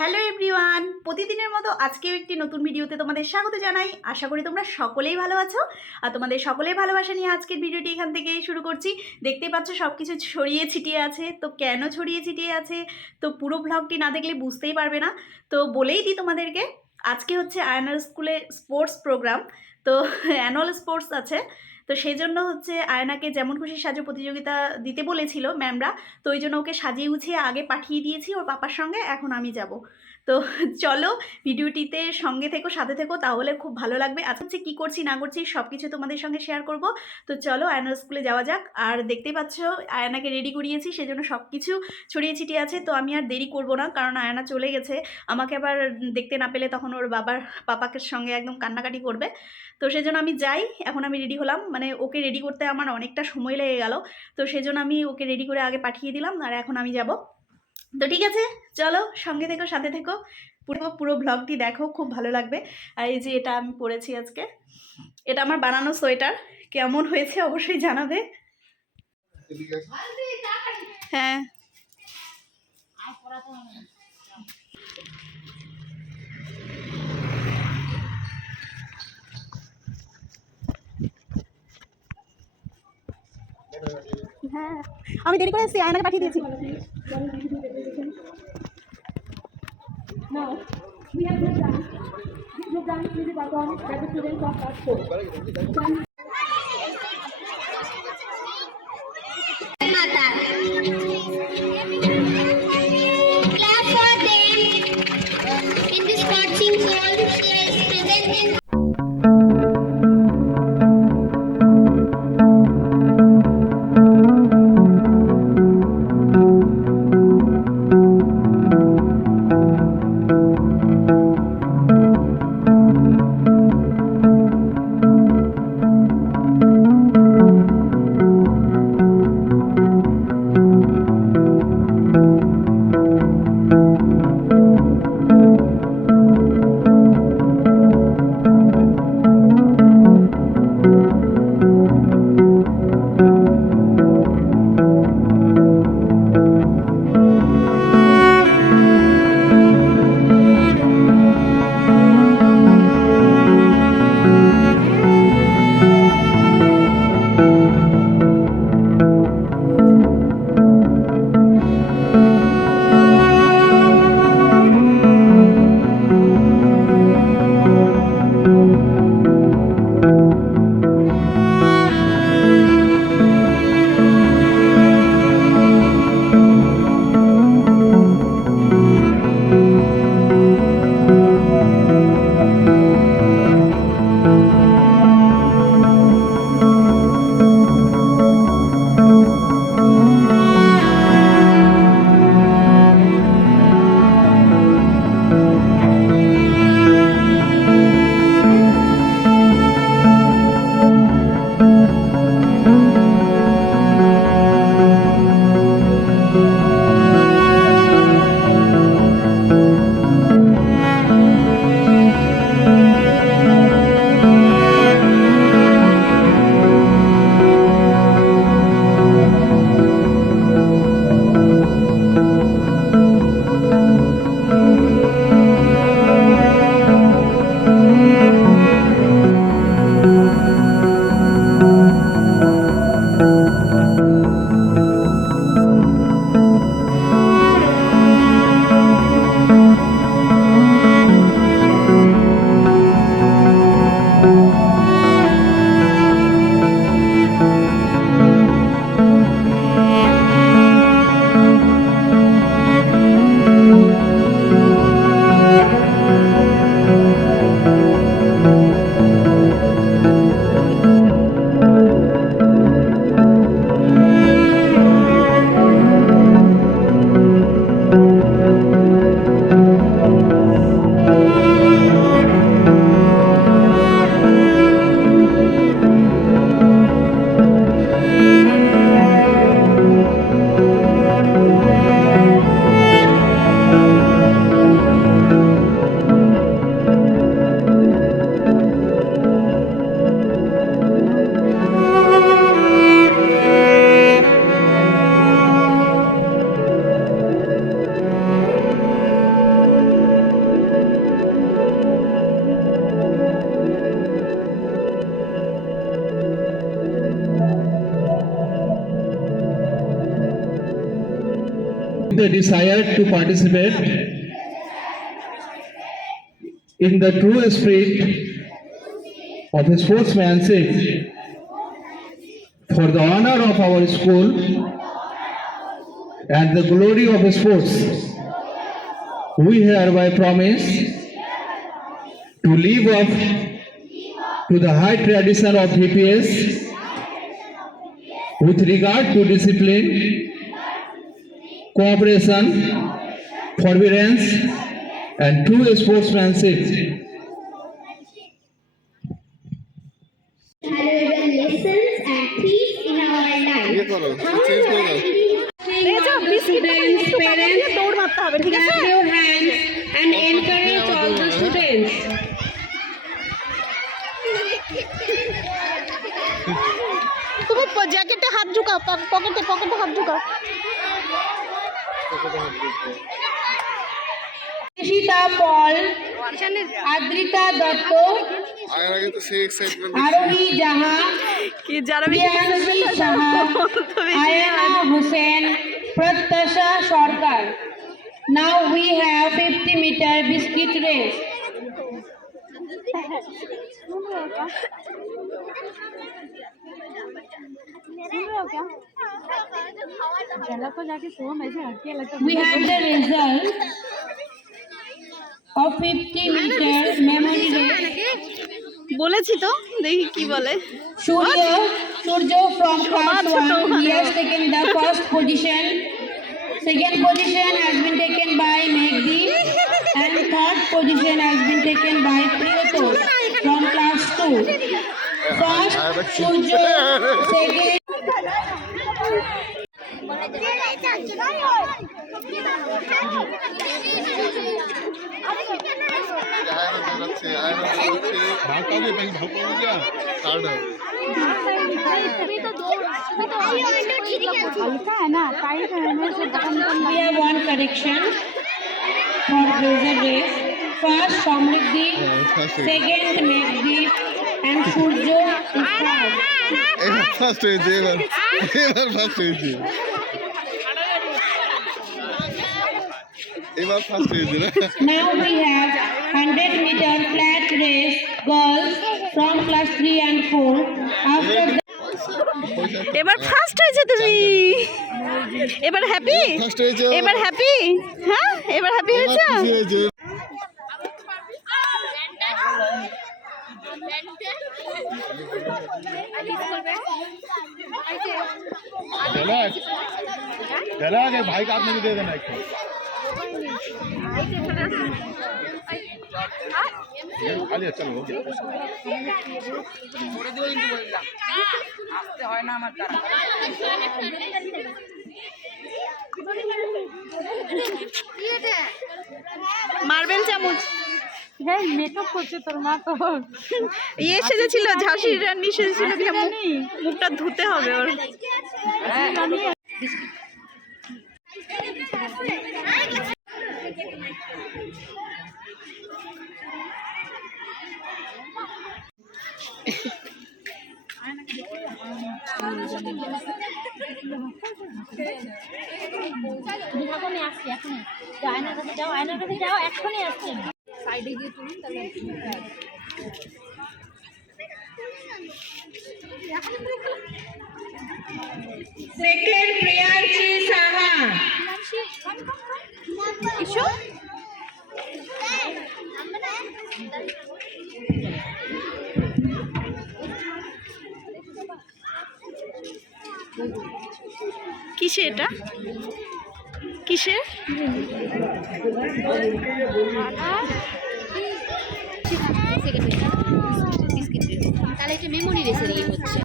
Hello everyone প্রতিদিনের মতো আজকেও একটি নতুন ভিডিওতে তোমাদের স্বাগত জানাই। আশা করি তোমরা সকলেই ভালো আছো। আর তোমাদের সকলেই ভালোবাসা নিয়ে আজকের ভিডিওটি এখান থেকেই শুরু করছি। দেখতেই পাচ্ছ সব কিছু ছড়িয়ে ছিটিয়ে আছে। তো কেন ছড়িয়ে ছিটিয়ে আছে? তো পুরো ব্লগটি না দেখলে বুঝতেই পারবে না। তো বলেই দিই তোমাদেরকে, আজকে হচ্ছে আয়নার স্কুলে স্পোর্টস প্রোগ্রাম তো অ্যানুয়াল স্পোর্টস আছে। তো সেই জন্য হচ্ছে আয়নাকে যেমন খুশি সাজো প্রতিযোগিতা দিতে বলেছিল ম্যামরা, তো ওই জন্য ওকে সাজিয়ে গুছিয়ে আগে পাঠিয়ে দিয়েছি ওর পাপার সঙ্গে, এখন আমি যাব। তো চলো ভিডিওটিতে সঙ্গে থেকো, সাথে থেকো, তাহলে খুব ভালো লাগবে। আজ হচ্ছে কী করছি, না করছি সব কিছু তোমাদের সঙ্গে শেয়ার করব। তো চলো আয়নার স্কুলে যাওয়া যাক। আর দেখতেই পাচ্ছ, আয়নাকে রেডি করিয়েছি, সেজন্য সব কিছু ছড়িয়ে ছিটিয়ে আছে, তো আমি আর দেরি করব না, কারণ আয়না চলে গেছে। আমাকে আবার দেখতে না পেলে তখন ওর বাবার, পাপাকে সঙ্গে একদম কান্নাকাটি করবে। তো সেজন্য আমি যাই, এখন আমি রেডি হলাম মানে ওকে রেডি করতে আমার অনেকটা সময় লেগে গেল। তো সেজন্য আমি ওকে রেডি করে আগে পাঠিয়ে দিলাম আর এখন আমি যাব। তো ঠিক আছে চলো সঙ্গে থেকো সাথে থেকো। পুরো পুরো ব্লগটি দেখো খুব ভালো লাগবে। আর এই যে এটা আমি পরেছি আজকে এটা আমার বানানো সোয়েটার। কেমন হয়েছে অবশ্যই জানাবে। হ্যাঁ। হ্যাঁ আমি দেরি করে এসেছি আয়নাকে পাঠিয়ে দিয়েছি Now, we have no dance. Group dance will be performed by the students of class 4. The desire to participate in the true spirit of sportsmanship for the honor of our school and the glory of sports. We hereby promise to live up to the high tradition of DPS with regard to discipline, cooperation, forbearance, and true sportsmanship. lessons and peace in our life. However, ঠিক আছে Clap your hands and encourage all the students. তুমি জ্যাকেটে হাত ঢুকাও পকেটে পকেটে হাত ঢুকাও ঈশিতা পল আদ্রিতা দত্ত আরোহী জাহা কি Priyanshi Saha Ayana Hossain Pratyasha Sarkar. Now we have 50 meter biscuit race. We have the result of 50 meter memory race. বলেছি তো দেখি কি বলে Surjo from class Shobha 1, he has taken the first position. Second position has been taken by Megdi position has been taken by Priyato from class 2. First, Sujo, second. We have one correction for blazer race. First, Samriddhi, second, Megdi and Surjo is third. এবার first হয়েছে এবার এবার first হয়েছে এবার first হয়েছে না Now we have 100 meter flat race girls from class 3 and 4. After that, এবার first হয়েছে তুমি এবার হ্যাপি ফার্স্ট এবার হ্যাপি হ্যাঁ এবার হ্যাপি হয়েছে খুশি হয়েছে झलक झलक है भाई का हाथ में भी दे देना एक ठो। खा लिया चलो हो गया মার্বেল চামচ হ্যাঁ মেকআপ করছে তোর মা তো ইয়ে সেজেছিল ঝাঁসির রান্নি সেজেছিল কি মুখ- মুখটা ধুতে হবে ওর এখনই আসছি এখনই আয়নার কাছে যাও আয়নার কাছে যাও এখনই আসছি সাইডে গিয়ে তুলি তাহলে second Priyanshi Saha. কিসে এটা? কিসের তাহলে একটা মেমোরি রেসের ইয়ে হচ্ছে।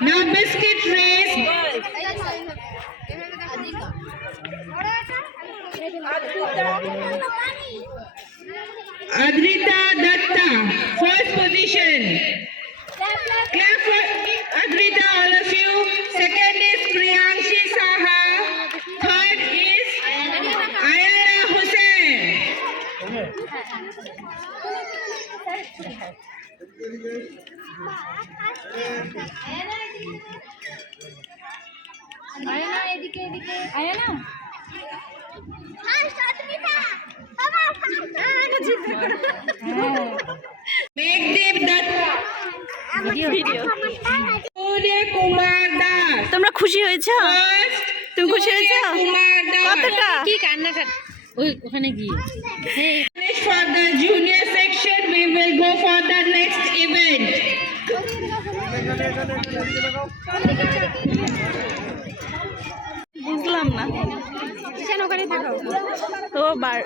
Now biscuit race. Adrita হ্যাঁ। है এদিকে এদিকে। তোমরা খুশি হয়েছ? তুমি খুশি হয়েছ? কতটা? কি কান্না ওই ওখানে গিয়ে। হ্যাঁ। বুঝলাম না। ওখানে থাকো ও বার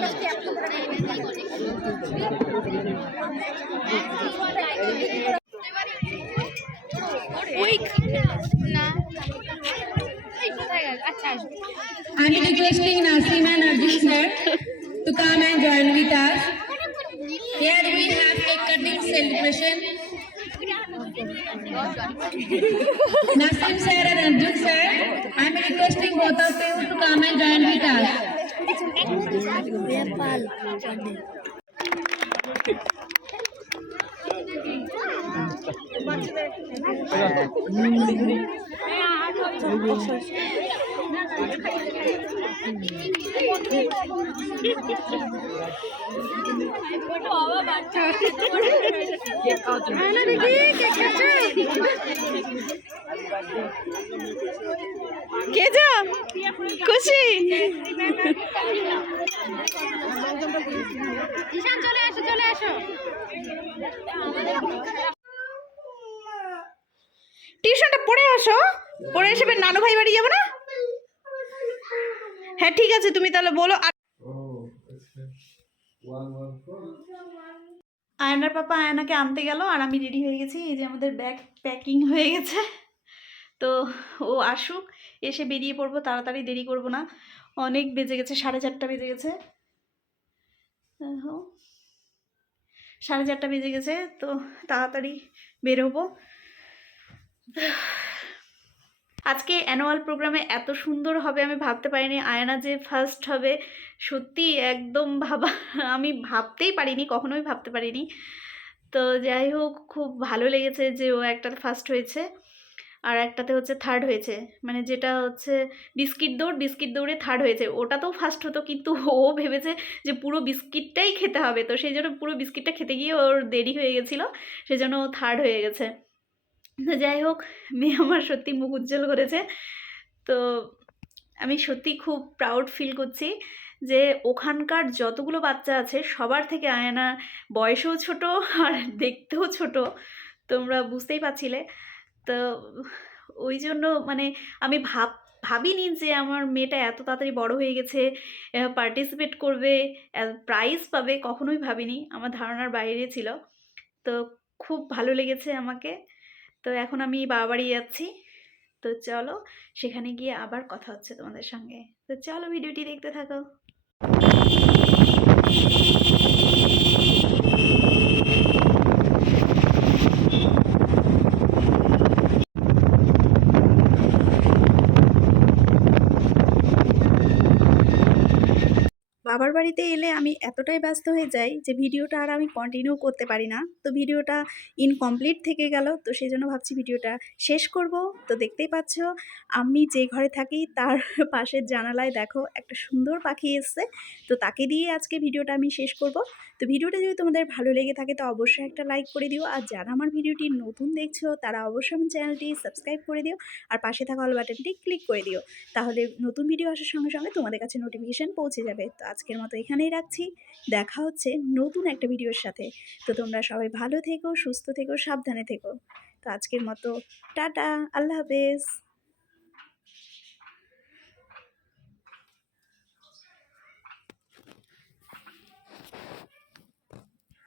আচ্ছা আসবে I'm requesting Nasim and Arjun sir to come and join with us. Here we have a cutting celebration. Nasim sir and Arjun sir, I'm requesting both of you to come and join with us. কে খুশি চলে আসো চলে আসো টিউশনটা পড়ে আসো। পড়ে এসে নানু ভাই বাড়ি যাব না? হ্যাঁ ঠিক আছে তুমি তাহলে বলো। আর আয়নার পাপা আয়নাকে আনতে গেল আর আমি রেডি হয়ে গেছি। এই যে আমাদের ব্যাগ প্যাকিং হয়ে গেছে। তো ও আসুক এসে বেরিয়ে পড়ব তাড়াতাড়ি দেরি করব না। অনেক বেজে গেছে সাড়ে চারটা বেজে গেছে। সাড়ে চারটা বেজে গেছে তো তাড়াতাড়ি বেরোবো। আজকে অ্যানুয়াল প্রোগ্রামে এত সুন্দর হবে আমি ভাবতে পারিনি, আয়না যে ফার্স্ট হবে, সত্যি একদম ভাবা, আমি ভাবতেই পারিনি, কখনোই ভাবতে পারিনি। তো যাই হোক, খুব ভালো লেগেছে যে ও একটা ফার্স্ট হয়েছে, আর একটাতে হচ্ছে থার্ড হয়েছে। মানে যেটা হচ্ছে বিস্কিট দৌড়, বিস্কিট দৌড়ে থার্ড হয়েছে। ওটাতেও ফার্স্ট হতো, কিন্তু ও ভেবেছে যে পুরো বিস্কিটটাই খেতে হবে। তো সেই জন্য পুরো বিস্কিটটা খেতে গিয়ে ওর দেরি হয়ে গেছিল সেই জন্য ও থার্ড হয়ে গেছে। যাই হোক মেয়ে আমার সত্যি মুখ উজ্জ্বল করেছে। তো আমি সত্যি খুব প্রাউড ফিল করছি যে ওখানকার যতগুলো বাচ্চা আছে, সবার থেকে আয়না বয়সেও ছোট আর দেখতেও ছোট। তোমরা বুঝতেই পারছিলে। তো ওই জন্য মানে আমি ভাব, ভাবিনি যে আমার মেয়েটা এত তাড়াতাড়ি বড় হয়ে গেছে পার্টিসিপেট করবে প্রাইজ পাবে, কখনোই ভাবিনি। আমার ধারণার বাইরে ছিল। তো খুব ভালো লেগেছে আমাকে। তো এখন আমি বাবা বাড়ি যাচ্ছি। তো চলো, সেখানে গিয়ে আবার কথা হচ্ছে তোমাদের সঙ্গে। তো চলো ভিডিওটি দেখতে থাকো। বাবার বাড়িতে এলে আমি এতটাই ব্যস্ত হয়ে যাই যে ভিডিওটা আর আমি কন্টিনিউ করতে পারি না। তো ভিডিওটা ইনকমপ্লিট থেকে গেল। তো সেই জন্য ভাবছি ভিডিওটা শেষ করব। তো দেখতেই পাচ্ছ, আমি যে ঘরে থাকি তার পাশের জানালায় দেখো একটা সুন্দর পাখি এসছে। তো তাকে দিয়ে আজকে ভিডিওটা আমি শেষ করব। তো ভিডিওটা যদি তোমাদের ভালো লেগে থাকে, তো অবশ্যই একটা লাইক করে দিও। আর যারা আমার ভিডিওটি নতুন দেখছ, তারা অবশ্যই আমার চ্যানেলটি সাবস্ক্রাইব করে দিও আর পাশে থাকা অল বাটনটি ক্লিক করে দিও। তাহলে নতুন ভিডিও আসার সঙ্গে সঙ্গে তোমাদের কাছে নোটিফিকেশান পৌঁছে যাবে। তো আজকের মতো এখানেই রাখছি। দেখা হচ্ছে নতুন একটা ভিডিওর সাথে। তো তোমরা সবাই ভালো থেকো, সুস্থ থেকো, সাবধানে থেকো। তো আজকের মতো টাটা, আল্লাহ হাফেজ।